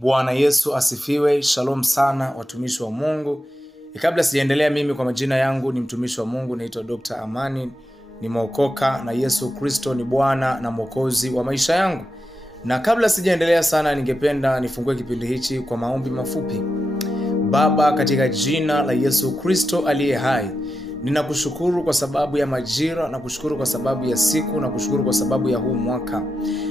Bwana Yesu asifiwe. Shalom sana watumishi wa Mungu. Kabla sijaendelea, mimi kwa majina yangu ni mtumishi wa Mungu, naitwa Dr. Amani. Nimeokoka na Yesu Kristo ni Bwana na Mwokozi wa maisha yangu. Na kabla sijaendelea sana, ningependa nifungue kipindi hichi kwa maombi mafupi. Baba, katika jina la Yesu Kristo aliye hai, ninakushukuru kwa sababu ya majira, na kushukuru kwa sababu ya siku, na kushukuru kwa sababu ya huu mwaka.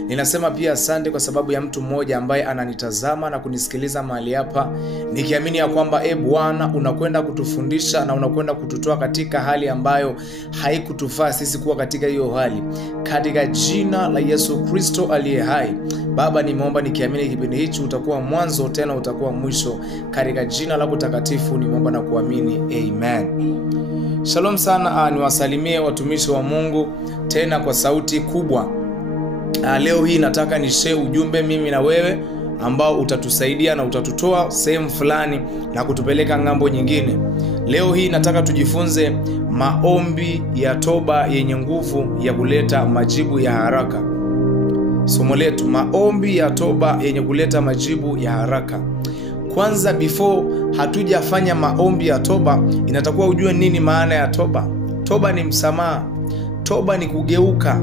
Ninasema pia asante kwa sababu ya mtu mmoja ambaye ananitazama na kunisikiliza mahali hapa, nikiamini ya kwamba Bwana unakwenda kutufundisha na unakwenda kututoa katika hali ambayo haikutufaa sisi kuwa katika hiyo hali. Katika jina la Yesu Kristo aliye hai, Baba, nimeomba nikiamini kipindi hichi utakuwa mwanzo tena utakuwa mwisho. Katika jina lako takatifu nimeomba na kuamini. Amen. Shalom sana, niwasalimie watumishi wa Mungu tena kwa sauti kubwa. Leo hii nataka nishare ujumbe mimi na wewe ambao utatusaidia na utatutoa sehemu fulani na kutupeleka ngambo nyingine. Leo hii nataka tujifunze maombi ya toba yenye nguvu ya kuleta majibu ya haraka. Somo letu, maombi ya toba yenye kuleta majibu ya haraka. Kwanza, before hatujafanya maombi ya toba, inatakiwa ujue nini maana ya toba. Toba ni msamaha. Toba ni kugeuka.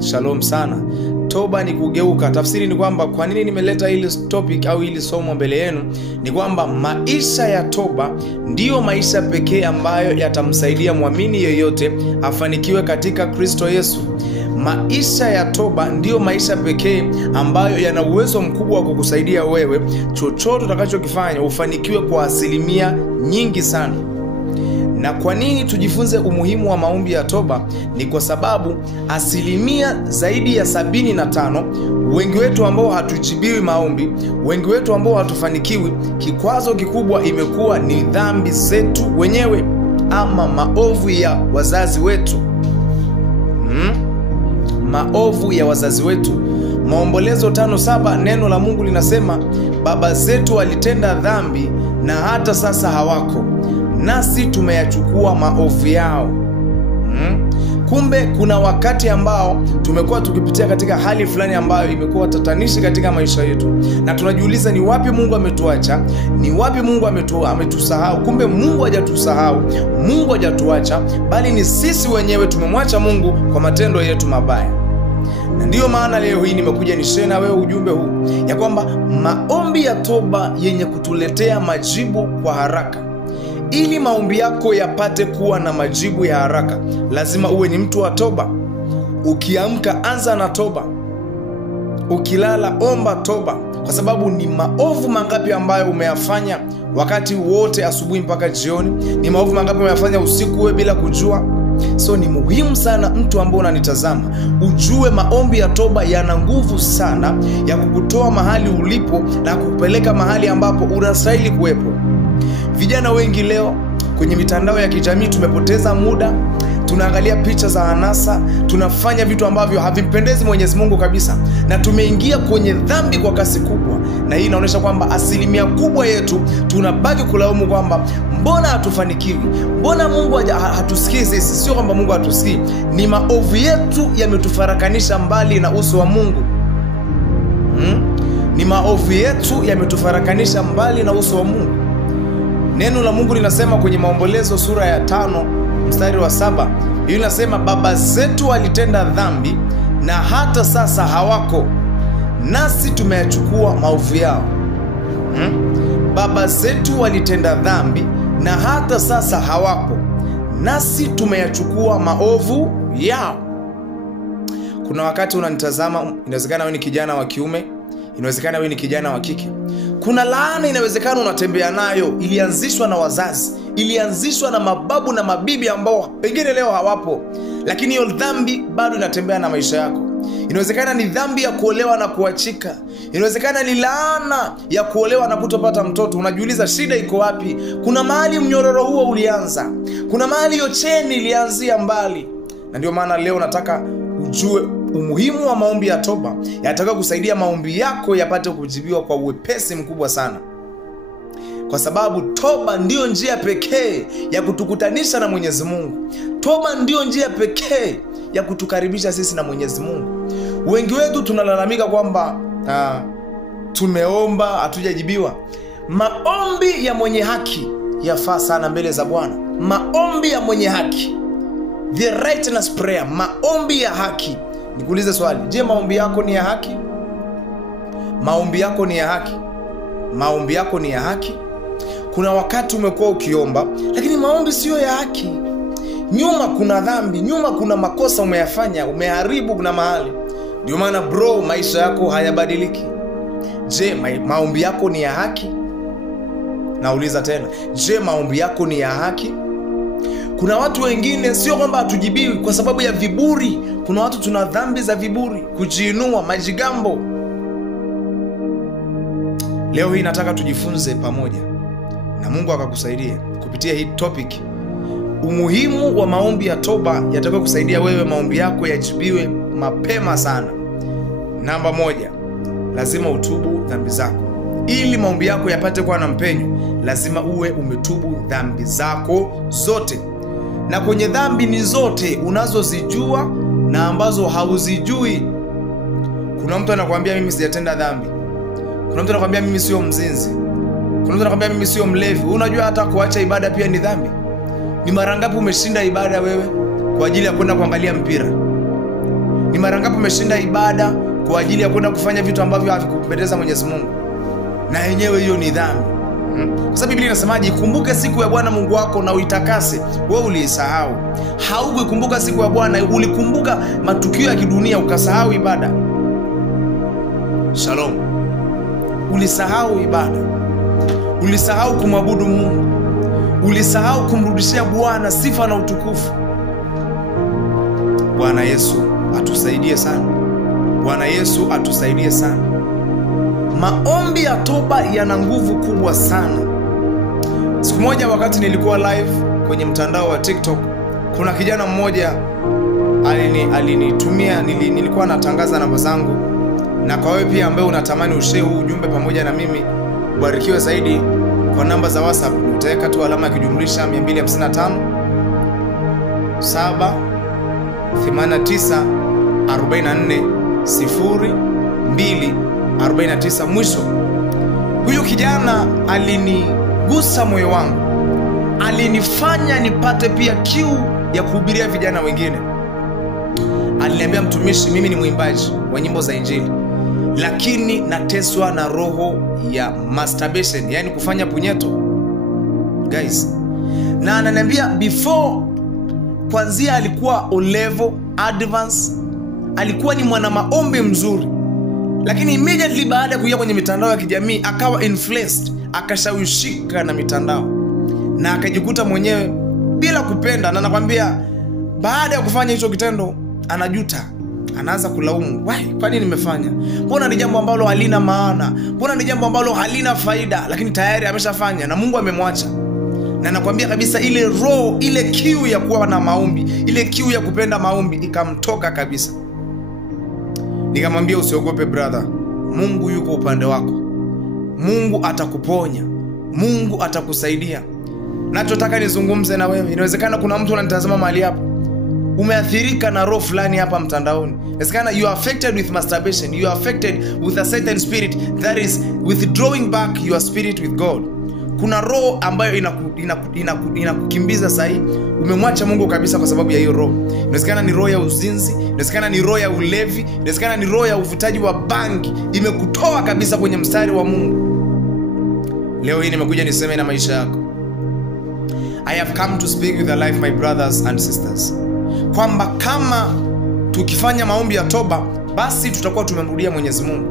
Shalom sana. Toba ni kugeuka. Tafsiri ni kwamba kwa nini nimeleta hili topic au hili somo mbele yenu, ni kwamba maisha ya toba ndiyo maisha pekee ambayo yatamsaidia muamini yeyote afanikiwe katika Kristo Yesu. Maisha ya toba ndiyo maisha pekee ambayo yana uwezo mkubwa wa kukusaidia wewe chochote utakachokifanya ufanikiwe kwa asilimia nyingi sana. Na kwa nini tujifunze umuhimu wa maombi ya toba? Ni kwa sababu asilimia zaidi ya 75 wengi wetu ambao hatujibiwi maombi, wengi wetu ambao hatufanikiwi, kikwazo kikubwa imekuwa ni dhambi zetu wenyewe ama maovu ya wazazi wetu. Maovu ya wazazi wetu. Maombolezo 5:7 neno la Mungu linasema, baba zetu walitenda dhambi na hata sasa hawako, nasi tumeyachukua maovu yao. Kumbe kuna wakati ambao tumekuwa tukipitia katika hali fulani ambayo imekuwa tatanishi katika maisha yetu, na tunajiuliza ni wapi Mungu ametuacha, ni wapi Mungu ametusahau. Kumbe Mungu hajatusahau, Mungu hajatuacha, bali ni sisi wenyewe tumemwacha Mungu kwa matendo yetu mabaya. Na ndiyo maana leo hii nimekuja nishare na wewe ujumbe huu ya kwamba maombi ya toba yenye kutuletea majibu kwa haraka. Ili maombi yako yapate kuwa na majibu ya haraka, lazima uwe ni mtu wa toba. Ukiamka, anza na toba. Ukilala, omba toba, kwa sababu ni maovu mangapi ambayo umeyafanya wakati wote, asubuhi mpaka jioni? Ni maovu mangapi umeyafanya usiku wewe bila kujua? So ni muhimu sana, mtu ambaye unanitazama, ujue maombi ya toba yana nguvu sana ya kukutoa mahali ulipo na kukupeleka mahali ambapo unastahili kuwepo. Vijana wengi leo kwenye mitandao ya kijamii tumepoteza muda, tunaangalia picha za anasa, tunafanya vitu ambavyo havimpendezi Mwenyezi Mungu kabisa, na tumeingia kwenye dhambi kwa kasi kubwa. Na hii inaonyesha kwamba asilimia kubwa yetu tunabaki kulaumu kwamba mbona hatufanikiwi, mbona Mungu hatusikii sisi. Sio kwamba Mungu hatusikii, ni maovu yetu yametufarakanisha mbali na uso wa Mungu. Ni maovu yetu yametufarakanisha mbali na uso wa Mungu. Neno la Mungu linasema kwenye Maombolezo sura ya 5 mstari wa 7, hiyo inasema, baba zetu walitenda dhambi na hata sasa hawako, nasi tumeyachukua maovu yao. Baba zetu walitenda dhambi na hata sasa hawako, nasi tumeyachukua maovu yao. Kuna wakati unanitazama, inawezekana wewe ni kijana wa kiume, inawezekana wewe ni kijana wa kike. Kuna laana inawezekana unatembea nayo, ilianzishwa na wazazi, ilianzishwa na mababu na mabibi ambao pengine leo hawapo, lakini hiyo dhambi bado inatembea na maisha yako. Inawezekana ni dhambi ya kuolewa na kuachika. Inawezekana ni laana ya kuolewa na kutopata mtoto. Unajiuliza shida iko wapi? Kuna mahali mnyororo huo ulianza, kuna mahali hiyo cheni ilianzia mbali. Na ndio maana leo nataka ujue umuhimu wa maombi ya toba. Yanataka kusaidia maombi yako yapate kujibiwa kwa uwepesi mkubwa sana, kwa sababu toba ndiyo njia pekee ya kutukutanisha na Mwenyezi Mungu. Toba ndiyo njia pekee ya kutukaribisha sisi na Mwenyezi Mungu. Wengi wetu tunalalamika kwamba tumeomba hatujajibiwa. Maombi ya mwenye haki yafaa sana mbele za Bwana. Maombi ya mwenye haki, the righteous prayer, maombi ya haki. Nikuulize swali, je, maombi yako ni ya haki? Maombi yako ni ya haki? Maombi yako ni ya haki? Kuna wakati umekuwa ukiomba lakini maombi sio ya haki. Nyuma kuna dhambi, nyuma kuna makosa umeyafanya, umeharibu kuna mahali. Ndio maana bro, maisha yako hayabadiliki. Je, maombi yako ni ya haki? Nauliza tena, je, maombi yako ni ya haki? Kuna watu wengine sio kwamba hatujibiwi kwa sababu ya viburi. Kuna watu tuna dhambi za viburi, kujiinua, majigambo. Leo hii nataka tujifunze pamoja na Mungu akakusaidia kupitia hii topic. Umuhimu wa maombi ya toba yatakuwa kusaidia wewe maombi yako yajibiwe mapema sana. Namba 1, lazima utubu dhambi zako. Ili maombi yako yapate kuwa na mpenyo, lazima uwe umetubu dhambi zako zote. Na kwenye dhambi ni zote unazozijua na ambazo hauzijui. Kuna mtu anakuambia mimi sijatenda dhambi. Kuna mtu anakuambia mimi sio mzinzi. Kuna mtu anakuambia mimi sio mlevi. Unajua hata kuacha ibada pia ni dhambi. Ni mara ngapi umeshinda ibada wewe kwa ajili ya kwenda kuangalia mpira? Ni mara ngapi umeshinda ibada kwa ajili ya kwenda kufanya vitu ambavyo havikumpendeza Mwenyezi Mungu? Na yenyewe hiyo ni dhambi. Kwa sababu Biblia inasemaje, ikumbuke siku ya Bwana Mungu wako na uitakase. Wewe uliisahau. Haukuikumbuka siku ya Bwana, ulikumbuka matukio ya kidunia ukasahau ibada. Shalom. Ulisahau ibada. Ulisahau kumwabudu Mungu. Ulisahau kumrudishia Bwana sifa na utukufu. Bwana Yesu atusaidie sana. Bwana Yesu atusaidie sana. Maombi ya toba yana nguvu kubwa sana. Siku moja wakati nilikuwa live kwenye mtandao wa TikTok, kuna kijana mmoja alinitumia, nilikuwa natangaza namba zangu. Na kwa wewe pia ambaye unatamani ushare huu ujumbe pamoja na mimi, ubarikiwe zaidi, kwa namba za WhatsApp utaweka tu alama ya kujumlisha 255 7 89 44 02 49 mwisho. Huyu kijana alinigusa moyo wangu. Alinifanya nipate pia kiu ya kuhubiria vijana wengine. Aliniambia, mtumishi, mimi ni mwimbaji wa nyimbo za Injili, lakini nateswa na roho ya masturbation, yani kufanya punyeto. Guys, na ananiambia before, kwanzia alikuwa O level advance, alikuwa ni mwana maombi mzuri, lakini immediately baada ya kuingia kwenye mitandao ya kijamii akawa influenced, akashawishika na mitandao na akajikuta mwenyewe bila kupenda. Na nakwambia baada ya kufanya hicho kitendo anajuta, anaanza kulaumu, kwa nini nimefanya? Mbona ni jambo ambalo halina maana? Mbona ni jambo ambalo halina faida? Lakini tayari ameshafanya na Mungu amemwacha. Na nakwambia kabisa ile roho, ile kiu ya kuwa na maombi, ile kiu ya kupenda maombi ikamtoka kabisa. Nikamwambia, usiogope brother, Mungu yuko upande wako. Mungu atakuponya. Mungu atakusaidia. Nachotaka nizungumze na wewe, inawezekana kuna mtu ananitazama mahali hapa, umeathirika na roho fulani hapa mtandaoni. Inawezekana you are affected with masturbation, you are affected with a certain spirit that is withdrawing back your spirit with God. Kuna roho ambayo inakukimbiza sahi, umemwacha Mungu kabisa kwa sababu ya hiyo roho. Inawezekana ni roho ya uzinzi, inawezekana ni roho ya ulevi, inawezekana ni roho ya uvutaji wa bangi, imekutoa kabisa kwenye mstari wa Mungu. Leo hii nimekuja niseme na maisha yako. I have come to speak with your life, my brothers and sisters, kwamba kama tukifanya maombi ya toba, basi tutakuwa tumemrudia Mwenyezi Mungu.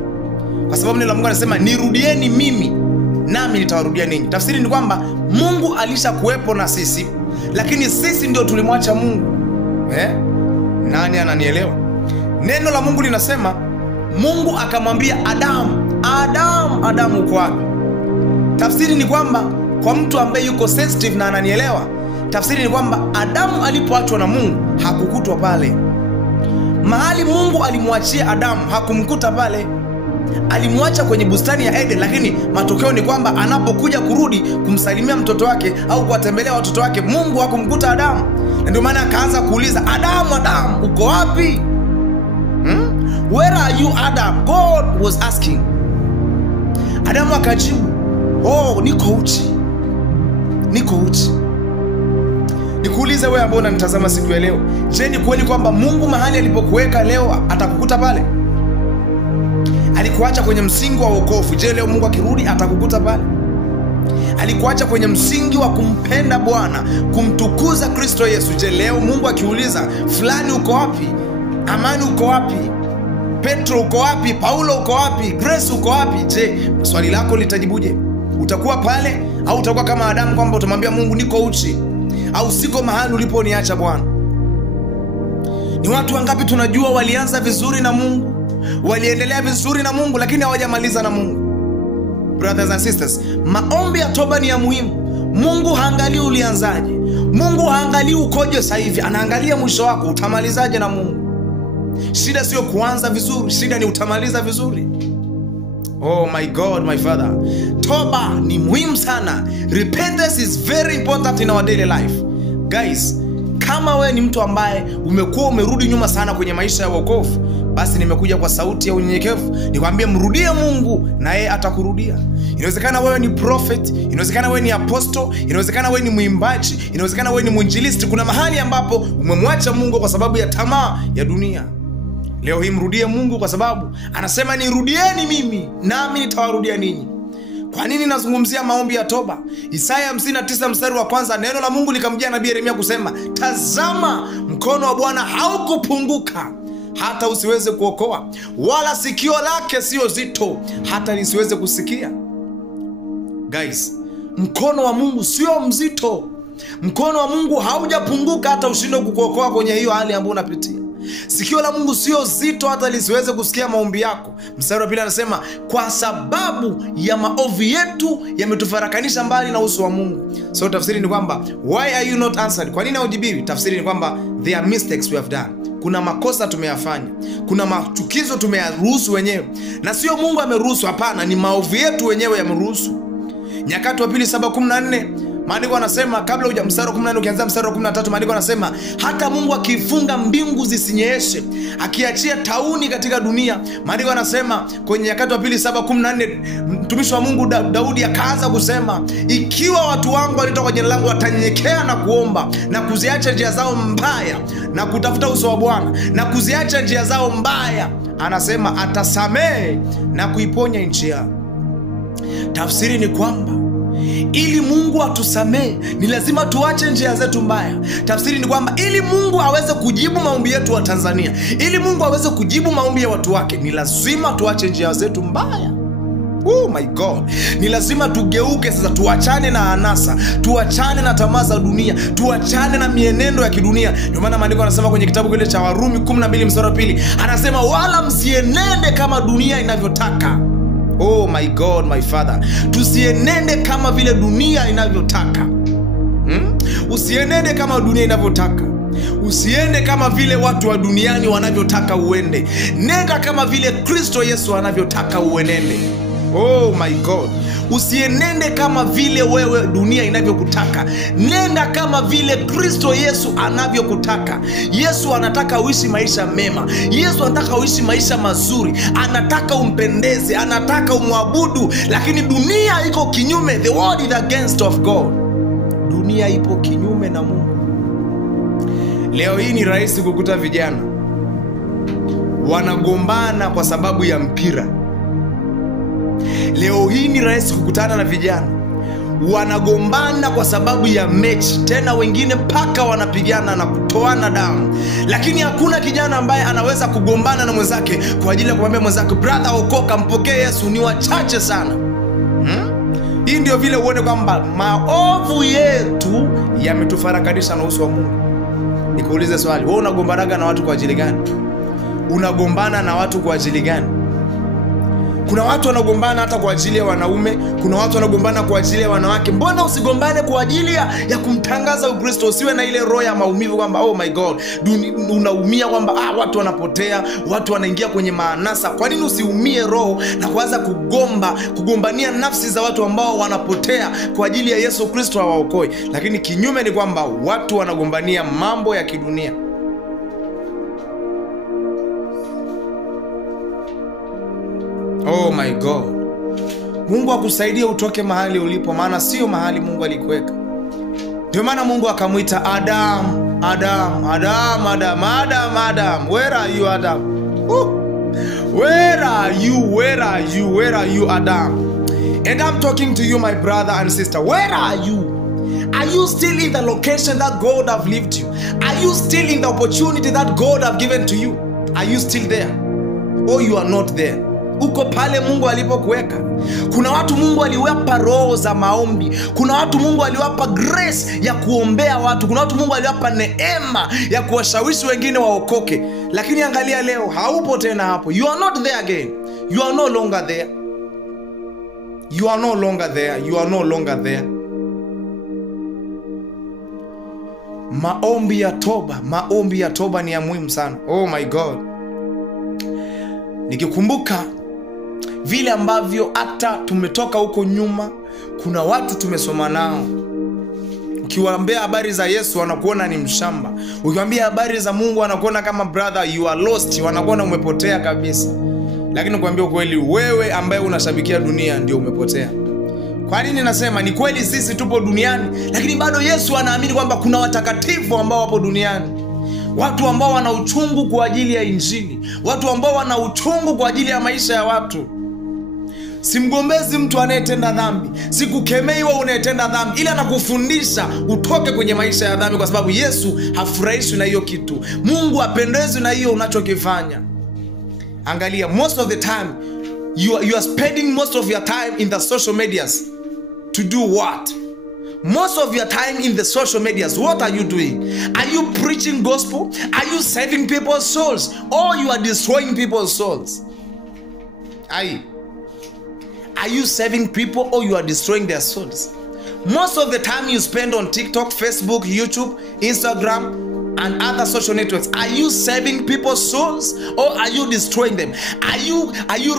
Kwa sababu neno la Mungu anasema, nirudieni mimi nami nitawarudia ninyi. Tafsiri ni kwamba Mungu alishakuwepo na sisi, lakini sisi ndio tulimwacha Mungu. Nani ananielewa? Neno la Mungu linasema Mungu akamwambia Adamu uko wapi? Tafsiri ni kwamba kwa mtu ambaye yuko sensitive na ananielewa, tafsiri ni kwamba Adamu alipoachwa na Mungu hakukutwa pale. Mahali Mungu alimwachia Adamu hakumkuta pale. Alimwacha kwenye bustani ya Eden, lakini matokeo ni kwamba anapokuja kurudi kumsalimia mtoto wake au kuwatembelea watoto wake, Mungu hakumkuta Adamu. Na ndio maana akaanza kuuliza, Adamu uko wapi? Where are you Adam? God was asking. Adamu akajibu, niko uchi. Niko uchi. Nikuulize wewe ambao unanitazama siku ya leo, je, ni kweli kwamba Mungu mahali alipokuweka leo atakukuta pale? Alikuacha kwenye msingi wa wokovu. Je, leo Mungu akirudi atakukuta pale? Alikuacha kwenye msingi wa kumpenda Bwana, kumtukuza Kristo Yesu. Je, leo Mungu akiuliza, fulani uko wapi? Amani uko wapi? Petro uko wapi? Paulo uko wapi? Grace uko wapi? Je, swali lako litajibuje? Utakuwa pale au utakuwa kama Adamu kwamba utamwambia Mungu niko uchi, au siko mahali uliponiacha Bwana? Ni watu wangapi tunajua walianza vizuri na Mungu, waliendelea vizuri na Mungu, lakini hawajamaliza na Mungu? Brothers and sisters, maombi ya toba ni ya muhimu. Mungu haangalii ulianzaje, Mungu haangalii ukoje sasa hivi, anaangalia mwisho wako, utamalizaje na Mungu. Shida sio kuanza vizuri, shida ni utamaliza vizuri. Oh my God, my Father. Toba ni muhimu sana. Repentance is very important in our daily life. Guys, kama wewe ni mtu ambaye umekuwa umerudi nyuma sana kwenye maisha ya wokovu, basi nimekuja kwa sauti ya unyenyekevu nikwambie mrudie Mungu na yeye atakurudia. Inawezekana wewe ni prophet, inawezekana wewe ni apostle, inawezekana wewe ni mwimbaji, inawezekana wewe ni mwinjilisti. Kuna mahali ambapo umemwacha Mungu kwa sababu ya tamaa ya dunia. Leo hii mrudie Mungu, kwa sababu anasema nirudieni mimi nami nitawarudia ninyi. Kwa nini nazungumzia maombi ya toba? Isaya 59 mstari wa kwanza, neno la Mungu likamjia nabii Yeremia kusema, tazama mkono wa Bwana haukupunguka hata usiweze kuokoa, wala sikio lake sio zito hata lisiweze kusikia. Guys, mkono wa Mungu sio mzito. Mkono wa Mungu haujapunguka hata ushindwe kukuokoa kwenye hiyo hali ambayo unapitia. Sikio la Mungu sio zito hata lisiweze kusikia maombi yako. Mstari wa pili anasema, kwa sababu ya maovu yetu yametufarakanisha mbali na uso wa Mungu. So tafsiri ni kwamba, why are you not answered? Kwa nini haujibiwi? Tafsiri ni kwamba there are mistakes we have done. Kuna makosa tumeyafanya, kuna machukizo tumeyaruhusu wenyewe, na sio Mungu ameruhusu, hapana, ni maovu yetu wenyewe yameruhusu. Nyakati wa pili 7:14 maandiko yanasema, kabla uja mstari wa 14 ukianza mstari wa 13, maandiko yanasema hata Mungu akifunga mbingu zisinyeshe, akiachia tauni katika dunia. Maandiko yanasema kwenye Nyakati wa pili 7:14, mtumishi wa Mungu Daudi akaanza kusema, ikiwa watu wangu walitoka kwa jina langu watanyenyekea na kuomba na kuziacha njia zao mbaya na kutafuta uso wa Bwana na kuziacha njia zao mbaya, anasema atasamehe na kuiponya nchi yao. Tafsiri ni kwamba ili Mungu atusamehe ni lazima tuache njia zetu mbaya. Tafsiri ni kwamba ili Mungu aweze kujibu maombi yetu wa Tanzania, ili Mungu aweze kujibu maombi ya watu wake, ni lazima tuache njia zetu mbaya. Oh my God. Ni lazima tugeuke sasa, tuachane na anasa, tuachane na tamaa za dunia, tuachane na mienendo ya kidunia. Ndio maana maandiko yanasema kwenye kitabu kile cha Warumi 12 mstari wa 2, anasema wala msienende kama dunia inavyotaka. Oh my God, my Father. Tusienende kama vile dunia inavyotaka. Usienende kama dunia inavyotaka. Usiende kama vile watu wa duniani wanavyotaka uende. Nenda kama vile Kristo Yesu anavyotaka uenende. Oh my God. Usienende kama vile wewe dunia inavyokutaka. Nenda kama vile Kristo Yesu anavyokutaka. Yesu anataka uishi maisha mema. Yesu anataka uishi maisha mazuri. Anataka umpendeze, anataka umwabudu, lakini dunia iko kinyume. The world is against of God. Dunia ipo kinyume na Mungu. Leo hii ni rahisi kukuta vijana wanagombana kwa sababu ya mpira. Leo hii ni rahisi kukutana na vijana wanagombana kwa sababu ya mechi, tena wengine mpaka wanapigana na kutoana damu. Lakini hakuna kijana ambaye anaweza kugombana na mwenzake kwa ajili ya kumwambia mwenzake, brother okoka, mpokee Yesu. Ni wachache sana. Hii ndio vile uone kwamba maovu yetu yametufarakanisha na uso wa Mungu. Nikuulize swali, wewe unagombanaga na watu kwa ajili gani? Unagombana na watu kwa ajili gani? Kuna watu wanagombana hata kwa ajili ya wanaume, kuna watu wanagombana kwa ajili ya wanawake. Mbona usigombane kwa ajili ya kumtangaza Ukristo? Usiwe na ile roho ya maumivu kwamba oh my God, unaumia kwamba watu wanapotea, watu wanaingia kwenye maanasa. Kwa nini usiumie roho na kuanza kugombania nafsi za watu ambao wanapotea kwa ajili ya Yesu Kristo awaokoe? Lakini kinyume ni kwamba watu wanagombania mambo ya kidunia. Oh my God. Mungu akusaidie utoke mahali ulipo, maana sio mahali Mungu alikuweka. Ndio maana Mungu akamuita Adam. Where are you, Adam? Where are you, Adam? And I'm talking to you, my brother and sister. Where are you? Are you still in the location that God have left you? Are you still in the opportunity that God have given to you? Are you still there? Or you are not there? Uko pale Mungu alipokuweka. Kuna watu Mungu aliwapa roho za maombi. Kuna watu Mungu aliwapa grace ya kuombea watu. Kuna watu Mungu aliwapa neema ya kuwashawishi wengine waokoke. Lakini angalia leo, haupo tena hapo. You are not there again. You are no longer there. You are no longer there. You are no longer there. Maombi ya toba ni ya muhimu sana. Oh my God. Nikikumbuka vile ambavyo hata tumetoka huko nyuma, kuna watu tumesoma nao. Ukiwaambia habari za Yesu wanakuona ni mshamba. Ukiwaambia habari za Mungu wanakuona kama brother you are lost, wanakuona umepotea kabisa. Lakini nikwambia ukweli, wewe ambaye unashabikia dunia ndio umepotea. Kwa nini nasema ni kweli sisi tupo duniani, lakini bado Yesu anaamini kwamba kuna watakatifu ambao wapo duniani. Watu ambao wana uchungu kwa ajili ya Injili, watu ambao wana uchungu kwa ajili ya maisha ya watu. Simgombezi mtu anayetenda dhambi, sikukemei wewe unayetenda dhambi, ila nakufundisha utoke kwenye maisha ya dhambi, kwa sababu Yesu hafurahishwi na hiyo kitu. Mungu hapendezwi na hiyo unachokifanya. Angalia, most of the time you are spending most of your time in the social medias to do what? Most of your time in the social medias, what are you doing? Are you preaching gospel? Are you saving people's souls? Or you are destroying people's souls? Are you saving people or you are destroying their souls? Most of the time you spend on TikTok, Facebook, YouTube, Instagram, and other social networks, are you saving people's souls or are you destroying them? Are you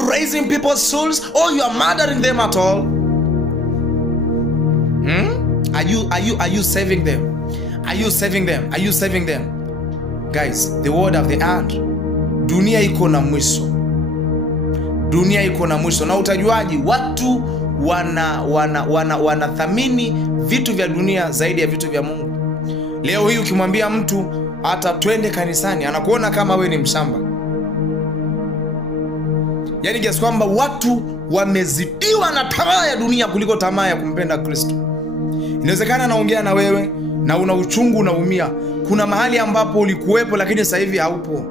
raising people's souls or you are murdering them at all? Are you saving them? Are you saving them? Are you saving them? Guys, the word of the end. Dunia iko na mwisho. Dunia iko na mwisho. Na utajuaji watu wanathamini vitu vya dunia zaidi ya vitu vya Mungu. Leo hii ukimwambia mtu hata twende kanisani, anakuona kama we ni mshamba. Yaani kiasi kwamba watu wamezidiwa na tamaa ya dunia kuliko tamaa ya kumpenda Kristo. Inawezekana naongea na wewe na una uchungu, unaumia. Kuna mahali ambapo ulikuwepo lakini sasa hivi haupo.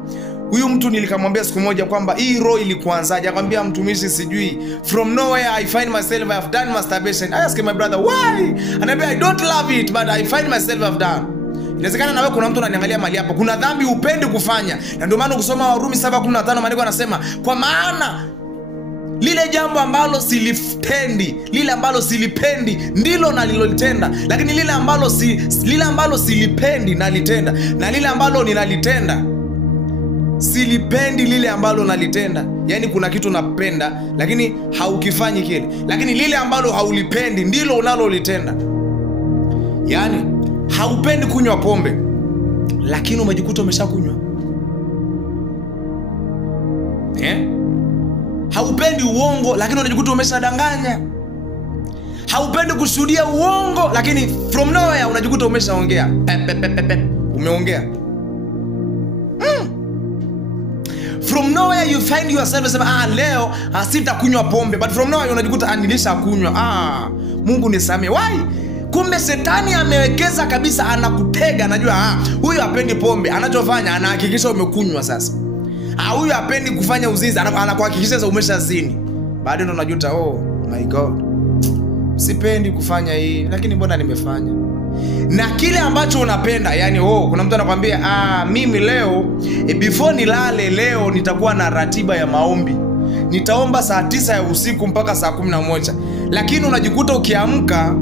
Huyu mtu nilikamwambia siku moja kwamba hii roho ilikuanzaje? Akamwambia mtumishi, sijui. From nowhere I find myself I have done masturbation. I asked my brother why? Anaambia I don't love it but I find myself I've done. Inawezekana na wewe kuna mtu ananiangalia mahali hapa, kuna dhambi upendi kufanya. Na ndio maana ukisoma Warumi 7:15 maandiko yanasema kwa maana lile jambo ambalo silipendi ndilo nalilolitenda, lakini lile ambalo silipendi nalitenda, na lile ambalo ninalitenda silipendi lile ambalo nalitenda. Yani kuna kitu unapenda lakini haukifanyi kile, lakini lile ambalo haulipendi ndilo unalolitenda. Yani haupendi kunywa pombe lakini umejikuta umeshakunywa. Haupendi uongo lakini unajikuta umeshadanganya. Haupendi kushuhudia uongo lakini from nowhere unajikuta umeshaongea. Umeongea. From nowhere you find yourself saying leo sitakunywa pombe, but from nowhere unajikuta nilisha kunywa. Mungu nisamee. Why? Kumbe shetani amewekeza kabisa, anakutega. Anajua huyu hapendi pombe, anachofanya anahakikisha umekunywa sasa. Huyu hapendi kufanya uzinzi, anakuhakikisha sasa umeshazini. Baadaye ndo unajuta, oh my God, sipendi kufanya hii lakini mbona nimefanya. Na kile ambacho unapenda, yani kuna mtu anakuambia mimi leo before nilale leo nitakuwa na ratiba ya maombi. Nitaomba saa 9 ya usiku mpaka saa 11. Lakini unajikuta ukiamka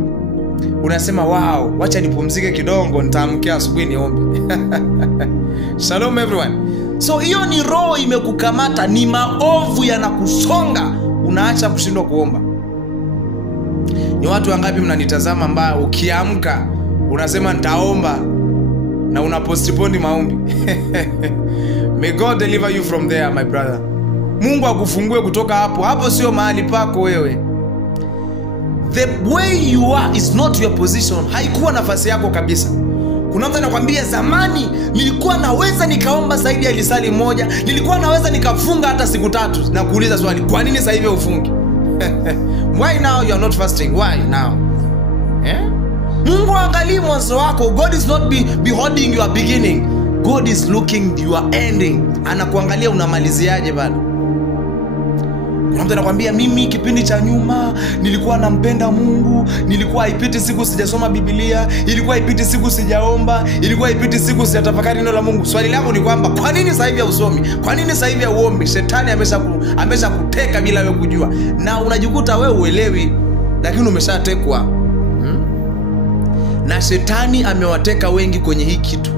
unasema wow, wacha nipumzike kidogo, nitaamkia asubuhi niombe. Shalom everyone. So hiyo ni roho imekukamata, ni maovu yanakusonga, unaacha kushindwa kuomba. Ni watu wangapi mnanitazama ambao ukiamka unasema nitaomba na unapostpone maombi? May God deliver you from there, my brother. Mungu akufungue kutoka hapo. Hapo sio mahali pako wewe. the way you are is not your position. Haikuwa nafasi yako kabisa. Kuna mtu anakuambia zamani nilikuwa naweza nikaomba zaidi ya lisali moja, nilikuwa naweza nikafunga hata siku 3, na kuuliza swali, kwa nini sasa hivi ufungi? Why now you are not fasting? Why now? Mungu angalia mwanzo wako. God is not beholding your beginning. God is looking your ending. Anakuangalia unamaliziaje bado. Kuna mtu anakuambia mimi kipindi cha nyuma nilikuwa nampenda Mungu, nilikuwa haipiti siku sijasoma Biblia, ilikuwa haipiti siku sijaomba, ilikuwa haipiti siku sijatafakari neno la Mungu. Swali langu ni kwamba kwa nini sasa hivi hausomi? Kwa nini sasa hivi hauombi? Shetani amesha kuteka bila wewe kujua. Na unajikuta wewe uelewi, lakini umeshatekwa. Na shetani amewateka wengi kwenye hii kitu.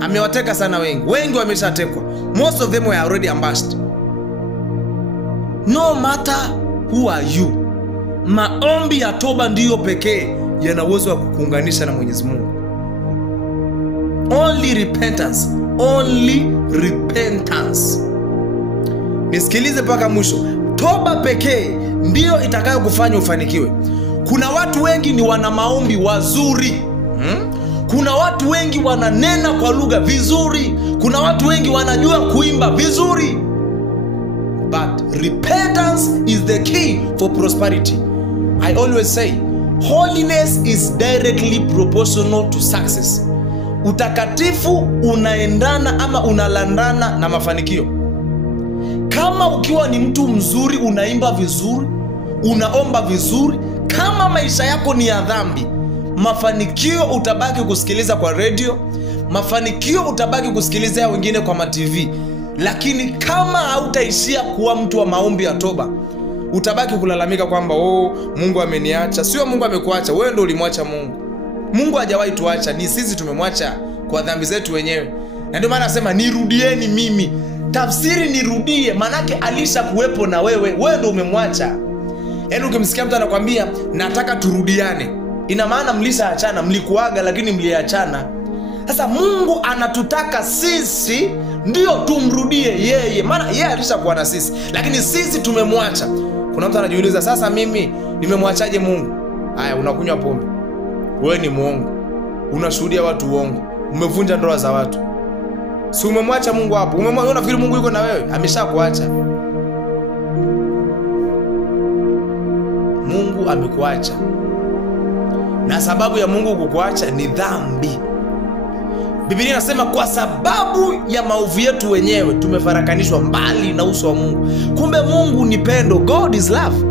Amewateka sana wengi. Wengi wameshatekwa. Most of them were already ambushed. No matter who are you, maombi ya toba ndiyo pekee yana uwezo wa kukuunganisha na Mwenyezi Mungu. Only repentance. Only repentance. Nisikilize mpaka mwisho. Toba pekee ndiyo itakayo kufanya ufanikiwe. Kuna watu wengi ni wana maombi wazuri. Kuna watu wengi wananena kwa lugha vizuri. Kuna watu wengi wanajua kuimba vizuri. But repentance is the key for prosperity. I always say, holiness is directly proportional to success. Utakatifu unaendana ama unalandana na mafanikio. Kama ukiwa ni mtu mzuri, unaimba vizuri, unaomba vizuri, kama maisha yako ni ya dhambi, mafanikio utabaki kusikiliza kwa radio, mafanikio utabaki kusikiliza wengine kwa ma-TV. Lakini kama hautaishia kuwa mtu wa maombi ya toba, utabaki kulalamika kwamba Mungu ameniacha. Sio Mungu amekuacha, wewe ndio ulimwacha Mungu. Mungu hajawahi tuacha, ni sisi tumemwacha kwa dhambi zetu wenyewe. Na ndio maana nasema nirudieni mimi. Tafsiri nirudie, manake alisha kuwepo na wewe ndio umemwacha. Yaani ukimsikia mtu anakuambia nataka turudiane, ina maana mlishaachana, mlikuaga lakini mliachana. Sasa Mungu anatutaka sisi ndio tumrudie yeye, maana yeye alishakuwa na sisi, lakini sisi tumemwacha. Kuna mtu anajiuliza, sasa mimi nimemwachaje Mungu? Haya, unakunywa pombe, wewe ni muongo, unashuhudia watu uongo, umevunja ndoa za watu. Si umemwacha Mungu hapo? Unafikiri Mungu yuko na wewe? Ameshakuacha. Mungu amekuacha. Na sababu ya Mungu kukuacha ni dhambi. Biblia inasema kwa sababu ya maovu yetu wenyewe tumefarakanishwa mbali na uso wa Mungu. Kumbe Mungu ni pendo. God is love.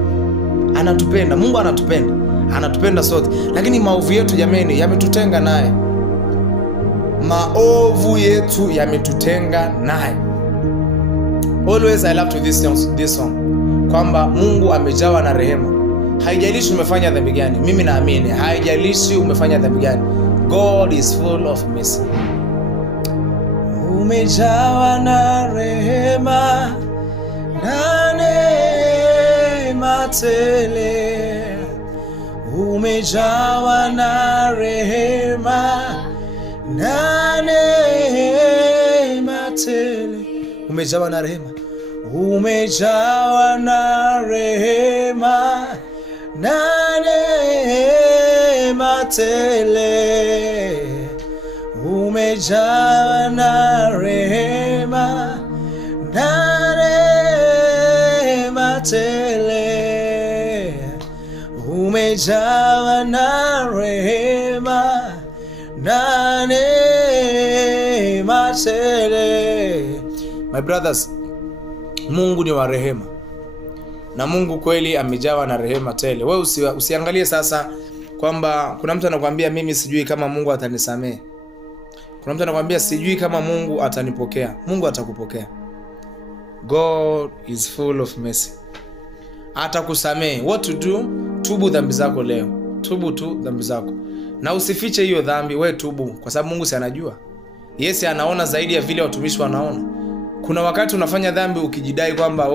Anatupenda. Mungu anatupenda. Anatupenda sote. Lakini maovu yetu jameni yametutenga naye. Maovu yetu yametutenga naye. Always I love to this song. Kwamba Mungu amejawa na rehema. Haijalishi umefanya dhambi gani. Mimi naamini haijalishi umefanya dhambi gani. God is full of mercy. Umejawa na rehema na neema tele. Umejawa na rehema na neema tele. Umejawa na rehema. Umejawa na rehema na neema tele. Umejawa na rehema na neema tele. Umejawa na rehema na neema tele. My brothers, Mungu ni wa rehema. Na Mungu kweli amejawa na rehema tele. Wewe usiangalie sasa kwamba kuna mtu anakuambia mimi sijui kama Mungu atanisamehe. Kuna mtu anakuambia sijui kama Mungu atanipokea. Mungu atakupokea. God is full of mercy. Atakusamehe. What to do? Tubu dhambi zako leo. Tubu tu dhambi zako. Na usifiche hiyo dhambi, wewe tubu kwa sababu Mungu si anajua. Yesu anaona zaidi ya vile watumishi wanaona. Kuna wakati unafanya dhambi ukijidai kwamba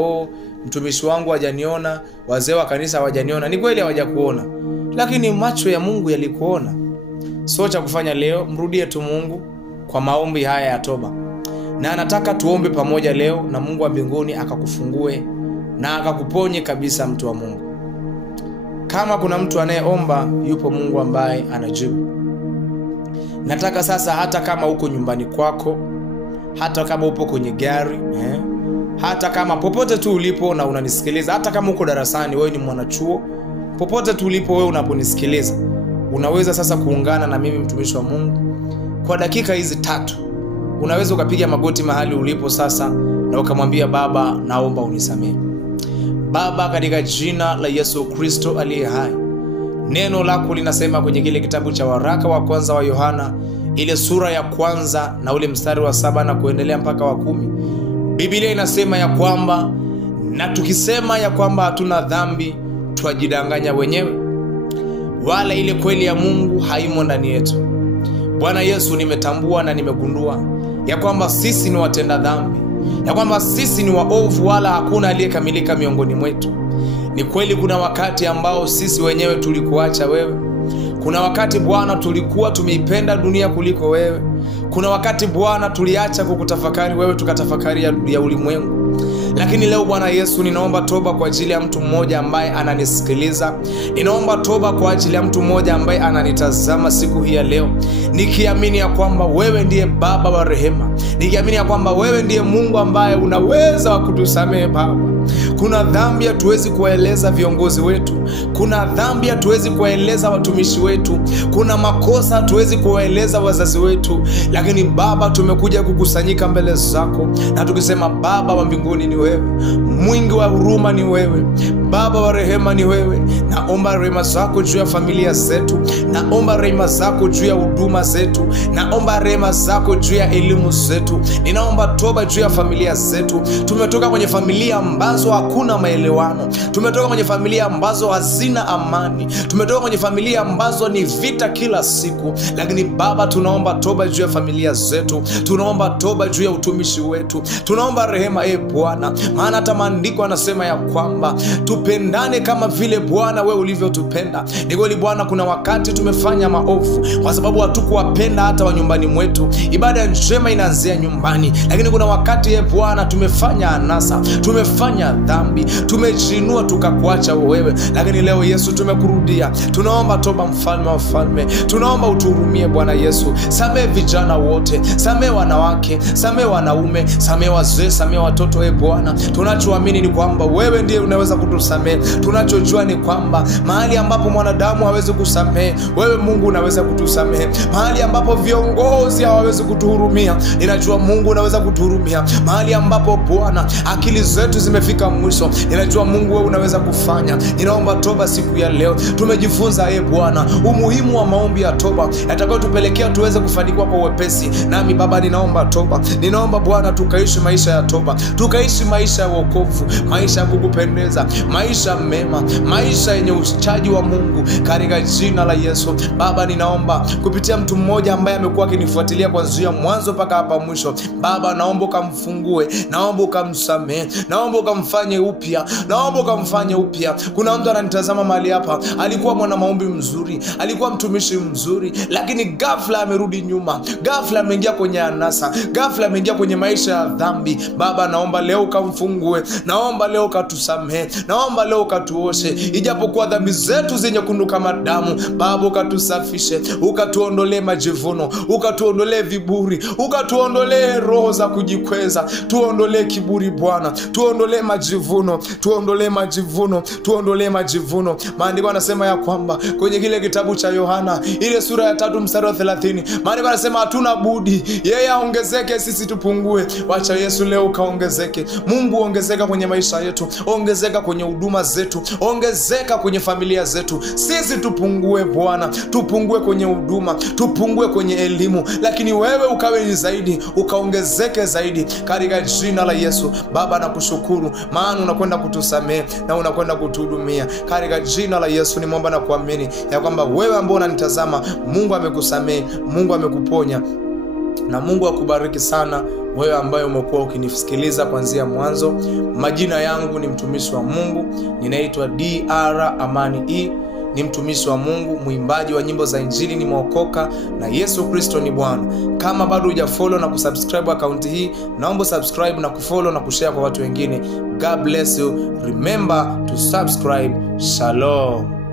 mtumishi wangu hajaniona, wazee wa kanisa hawajaniona. Ni kweli hawajakuona, lakini macho ya Mungu yalikuona. So cha kufanya leo, mrudie tu Mungu kwa maombi haya ya toba. Na anataka tuombe pamoja leo na Mungu wa mbinguni akakufungue na akakuponye kabisa, mtu wa Mungu. Kama kuna mtu anayeomba, yupo Mungu ambaye anajibu. Nataka sasa, hata kama uko nyumbani kwako, hata kama upo kwenye gari, hata kama popote tu ulipo na unanisikiliza, hata kama uko darasani, wewe ni mwanachuo, popote tu ulipo wewe unaponisikiliza, unaweza sasa kuungana na mimi mtumishi wa Mungu kwa dakika hizi 3. Unaweza ukapiga magoti mahali ulipo sasa na ukamwambia, Baba, naomba unisamehe. Baba, katika jina la Yesu Kristo aliye hai, neno lako linasema kwenye kile kitabu cha waraka wa kwanza wa Yohana, ile sura ya 1 na ule mstari wa 7 na kuendelea mpaka wa 10. Biblia inasema ya kwamba, na tukisema ya kwamba hatuna dhambi, twajidanganya wenyewe, wala ile kweli ya Mungu haimo ndani yetu. Bwana Yesu, nimetambua na nimegundua ya kwamba sisi ni watenda dhambi, ya kwamba sisi ni waovu, wala hakuna aliyekamilika miongoni mwetu. Ni kweli kuna wakati ambao sisi wenyewe tulikuacha wewe. Kuna wakati Bwana tulikuwa tumeipenda dunia kuliko wewe. Kuna wakati Bwana tuliacha kukutafakari wewe, tukatafakari ya ulimwengu. Lakini leo Bwana Yesu, ninaomba toba kwa ajili ya mtu mmoja ambaye ananisikiliza. Ninaomba toba kwa ajili ya mtu mmoja ambaye ananitazama siku hii ya leo, nikiamini ya kwamba wewe ndiye Baba wa rehema, nikiamini ya kwamba wewe ndiye Mungu ambaye unaweza kutusamehe. Baba, kuna dhambi hatuwezi kueleza viongozi wetu, kuna dhambi hatuwezi kueleza watumishi wetu, kuna makosa hatuwezi kueleza wazazi wetu, lakini Baba, tumekuja kukusanyika mbele zako na tukisema, Baba wa mbinguni ni wewe, mwingi wa huruma ni wewe, Baba wa rehema ni wewe. Naomba rehema zako juu ya familia zetu, naomba rehema zako juu ya huduma zetu, naomba rehema zako juu ya elimu zetu, ninaomba toba juu ya familia zetu. Tumetoka kwenye familia ambazo hakuna maelewano, tumetoka kwenye familia ambazo hazina amani, tumetoka kwenye familia ambazo ni vita kila siku, lakini Baba, tunaomba toba juu ya familia zetu, tunaomba toba juu ya utumishi wetu, tunaomba rehema Bwana, maana hata maandiko yanasema ya kwamba tupendane kama vile Bwana wewe ulivyotupenda. Ni kweli Bwana, kuna wakati tumefanya maovu kwa sababu hatukuwapenda hata wa nyumbani mwetu. Ibada njema inaanzia nyumbani, lakini kuna wakati Bwana tumefanya anasa, tumefanya dhambi, tumejinua tukakuacha wewe. Lakini leo Yesu tumekurudia, tunaomba toba, mfalme wa falme, tunaomba utuhurumie Bwana Yesu. Samehe vijana wote, samehe wanawake, samehe wanaume, samehe wazee, samehe watoto Bwana. Tunachoamini ni kwamba wewe ndiye unaweza kutusamehe. Tunachojua ni kwamba mahali ambapo mwanadamu hawezi kusamehe, wewe Mungu unaweza kutusamehe. Mahali ambapo viongozi hawawezi kutuhurumia, ninajua Mungu unaweza kutuhurumia. Mahali ambapo Bwana akili zetu zimefika mwisho, ninajua Mungu wewe unaweza kufanya. Ninaomba toba siku ya leo. Tumejifunza Bwana umuhimu wa maombi ya toba yatakayotupelekea tuweze kufanikiwa kwa wepesi. Nami Baba, ninaomba toba, ninaomba Bwana tukaishi maisha ya toba, tukaishi maisha ya wokovu, maisha ya kukupendeza, maisha mema, maisha yenye uchaji wa Mungu, katika jina la Yesu. Baba, ninaomba kupitia mtu mmoja ambaye amekuwa akinifuatilia kuanzia mwanzo mpaka hapa mwisho, Baba, naomba ukamfungue, naomba ukamsamehe, naomba ukamfanye upya, naomba ukamfanye upya. Kuna mtu ananitazama mahali hapa, alikuwa mwana maombi mzuri, alikuwa mtumishi mzuri, lakini ghafla amerudi nyuma, ghafla ameingia kwenye anasa, ghafla ameingia kwenye maisha ya dhambi. Baba, naomba leo ukamfungue, naomba leo ukatusamehe, naomba leo ukatuoshe, ijapokuwa dhambi zetu zenye kundu kama damu. Baba, ukatusafishe, ukatuondolee majivuno, ukatuondolee viburi, ukatuondolee roho za kujikweza, tuondolee kiburi Bwana, tuondolee majivuno, tuondolee majivuno, tuondolee majivuno. Maandiko yanasema ya kwamba kwenye kile kitabu cha Yohana ile sura ya 3 mstari wa 30, maandiko yanasema hatuna budi yeye aongezeke sisi tupungue. Wacha Yesu leo kaongezeke. Mungu ongezeka kwenye maisha yetu, ongezeka kwenye huduma zetu, ongezeka kwenye familia zetu. Sisi tupungue Bwana, tupungue kwenye huduma, tupungue kwenye elimu, lakini wewe ukawe ni zaidi, ukaongezeke zaidi, katika jina la Yesu. Baba, nakushukuru maana unakwenda kutusamehe na unakwenda kutuhudumia. Katika jina la Yesu nimeomba na kuamini ya kwamba wewe ambao unanitazama, Mungu amekusamehe, Mungu amekuponya, na Mungu akubariki sana wewe ambaye umekuwa ukinisikiliza kuanzia mwanzo. Majina yangu ni mtumishi wa Mungu, ninaitwa DR Amani. Ni mtumishi wa Mungu, muimbaji wa nyimbo za injili, nimeokoka na Yesu Kristo ni Bwana. Kama bado hujafollow na kusubscribe account hii, naomba subscribe na kufollow na kushare kwa watu wengine. God bless you. Remember to subscribe. Shalom.